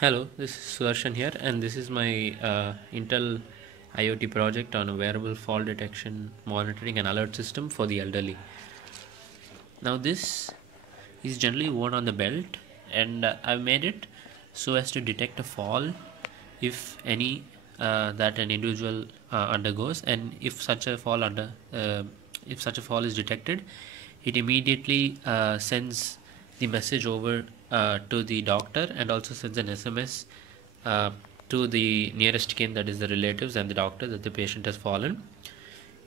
Hello, this is Sudarshan here, and this is my Intel IoT project on a wearable fall detection, monitoring, and alert system for the elderly. Now, this is generally worn on the belt, and I've made it so as to detect a fall, if any, that an individual undergoes, and if such a fall is detected, it immediately sends the message over to the doctor, and also sends an SMS uh, to the nearest kin, that is the relatives and the doctor, that the patient has fallen.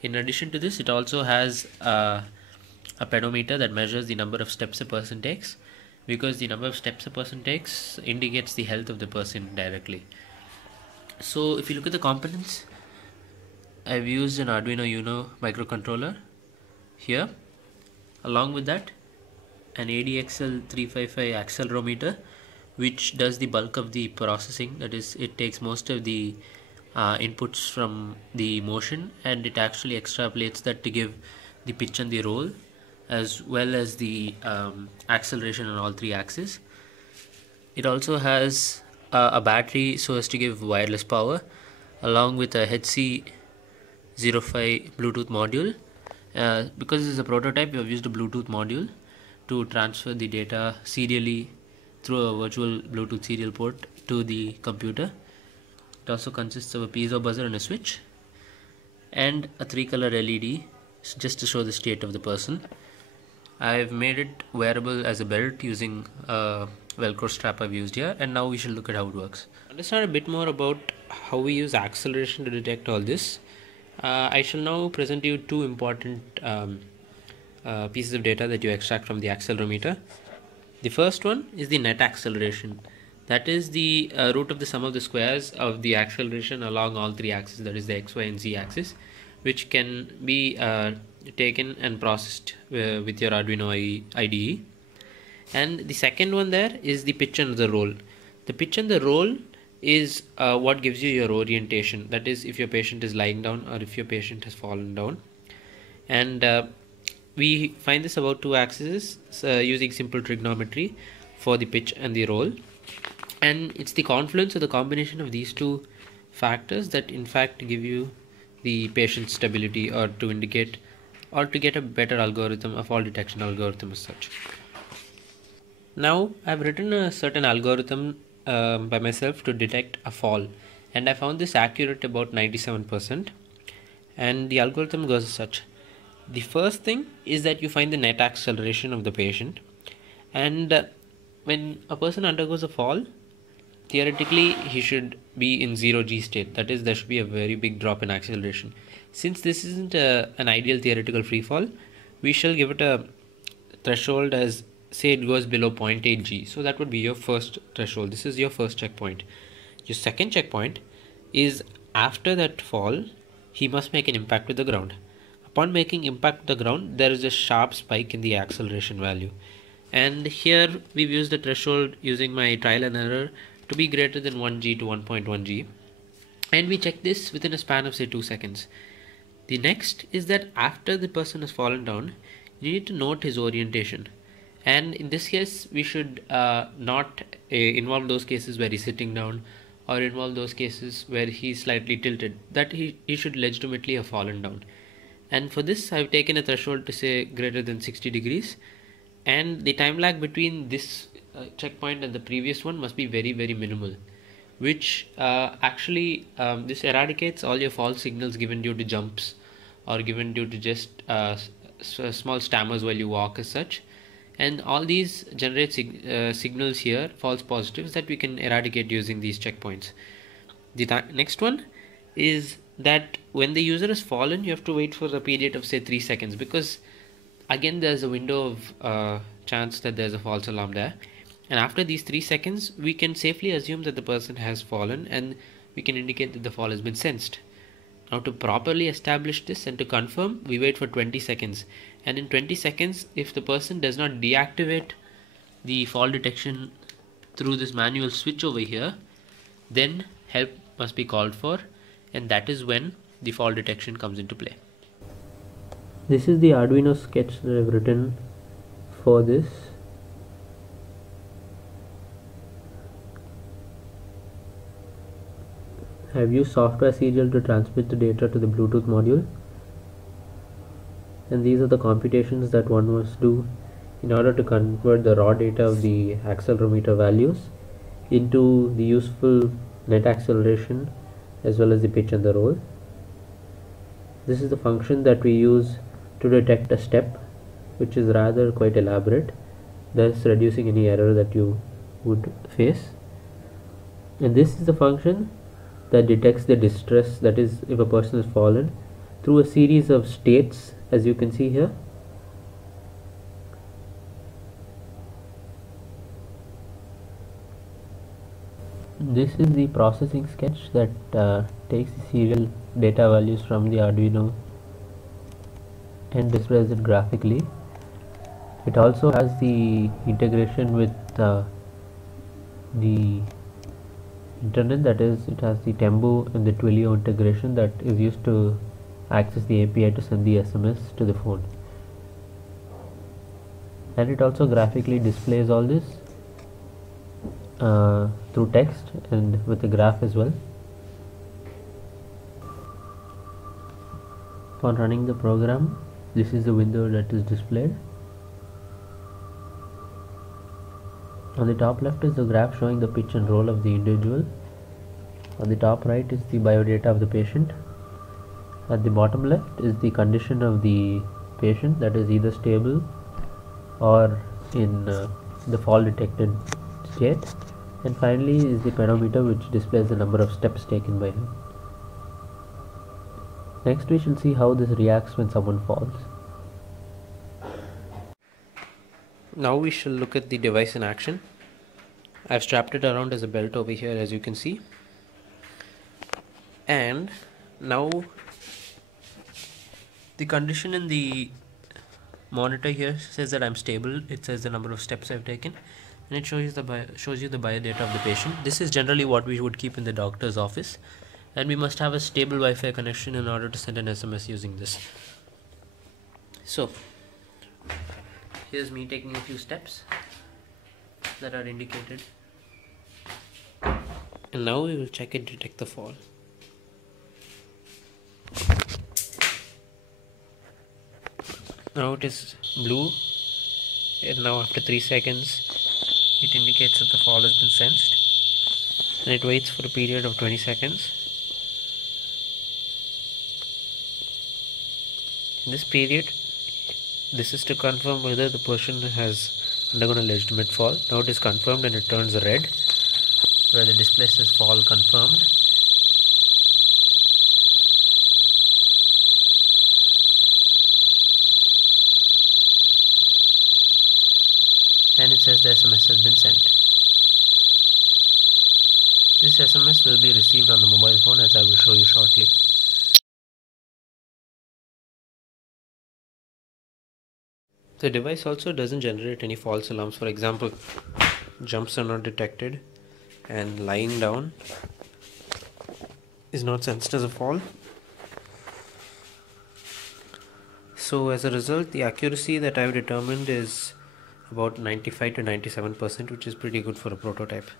In addition to this, it also has a pedometer that measures the number of steps a person takes, because the number of steps a person takes indicates the health of the person directly. So if you look at the components, I've used an Arduino Uno microcontroller here. Along with that, an ADXL355 accelerometer, which does the bulk of the processing. That is, it takes most of the inputs from the motion, and it actually extrapolates that to give the pitch and the roll, as well as the acceleration on all three axes. It also has a battery so as to give wireless power, along with a HC05 Bluetooth module. Because this is a prototype, we have used a Bluetooth module to transfer the data serially through a virtual Bluetooth serial port to the computer. It also consists of a piezo buzzer and a switch, and a 3-color LED just to show the state of the person. I've made it wearable as a belt using a Velcro strap I've used here, and now we shall look at how it works. Understand a bit more about how we use acceleration to detect all this. I shall now present you two important pieces of data that you extract from the accelerometer. The first one is the net acceleration. That is the root of the sum of the squares of the acceleration along all three axes, that is the x, y, and z axis, which can be taken and processed with your Arduino IDE. And the second one there is the pitch and the roll. The pitch and the roll is what gives you your orientation, that is, if your patient is lying down or if your patient has fallen down. And we find this about two axes using simple trigonometry for the pitch and the roll, and it's the confluence or the combination of these two factors that in fact give you the patient stability, or to indicate or to get a better algorithm, a fall detection algorithm as such. Now I've written a certain algorithm by myself to detect a fall, and I found this accurate about 97%. And the algorithm goes as such. The first thing is that you find the net acceleration of the patient, and when a person undergoes a fall, theoretically he should be in 0g state, that is, there should be a very big drop in acceleration. Since this isn't an ideal theoretical free fall, we shall give it a threshold as, say, it goes below 0.8g. So that would be your first threshold. This is your first checkpoint. Your second checkpoint is, after that fall, he must make an impact with the ground. Upon making impact with the ground, there is a sharp spike in the acceleration value. And here we've used the threshold using my trial and error to be greater than 1g to 1.1g. And we check this within a span of, say, 2 seconds. The next is that after the person has fallen down, you need to note his orientation. And in this case, we should not involve those cases where he's sitting down, or involve those cases where he's slightly tilted, that he should legitimately have fallen down. And for this, I've taken a threshold to say greater than 60 degrees. And the time lag between this checkpoint and the previous one must be very, very minimal, which actually this eradicates all your false signals given due to jumps, or given due to just small stammers while you walk as such. And all these generate signals here, false positives, that we can eradicate using these checkpoints. The next one is that when the user has fallen, you have to wait for a period of, say, 3 seconds, because again there's a window of chance that there's a false alarm there. And after these 3 seconds, we can safely assume that the person has fallen, and we can indicate that the fall has been sensed. Now, to properly establish this and to confirm, we wait for 20 seconds. And in 20 seconds, if the person does not deactivate the fall detection through this manual switch over here, then help must be called for, and that is when the fall detection comes into play. This is the Arduino sketch that I've written for this. I've used software serial to transmit the data to the Bluetooth module, and these are the computations that one must do in order to convert the raw data of the accelerometer values into the useful net acceleration as well as the pitch and the roll. This is the function that we use to detect a step, which is rather quite elaborate, thus reducing any error that you would face. And this is the function that detects the distress, that is, if a person has fallen, through a series of states, as you can see here. This is the processing sketch that takes the serial data values from the Arduino and displays it graphically. It also has the integration with the internet, that is, it has the Tembu and the Twilio integration that is used to access the API to send the SMS to the phone. And it also graphically displays all this through text and with a graph as well. Upon running the program, this is the window that is displayed. On the top left is the graph showing the pitch and roll of the individual. On the top right is the biodata of the patient. At the bottom left is the condition of the patient, that is either stable or in the fall detected state. And finally is the pedometer, which displays the number of steps taken by him. Next we shall see how this reacts when someone falls. Now we shall look at the device in action. I've strapped it around as a belt over here, as you can see. And now the condition in the monitor here says that I'm stable. It says the number of steps I've taken, and it shows you the biodata of the patient. This is generally what we would keep in the doctor's office, and we must have a stable Wi-Fi connection in order to send an SMS using this. So here's me taking a few steps that are indicated, and now we will check and detect the fall. Now it is blue, and now after 3 seconds it indicates that the fall has been sensed, and it waits for a period of 20 seconds. In this period, this is to confirm whether the person has undergone a legitimate fall. Now it is confirmed and it turns red, where the display says fall confirmed. And it says the SMS has been sent. This SMS will be received on the mobile phone, as I will show you shortly. The device also doesn't generate any false alarms. For example, jumps are not detected, and lying down is not sensed as a fall. So as a result, the accuracy that I've determined is about 95 to 97%, which is pretty good for a prototype.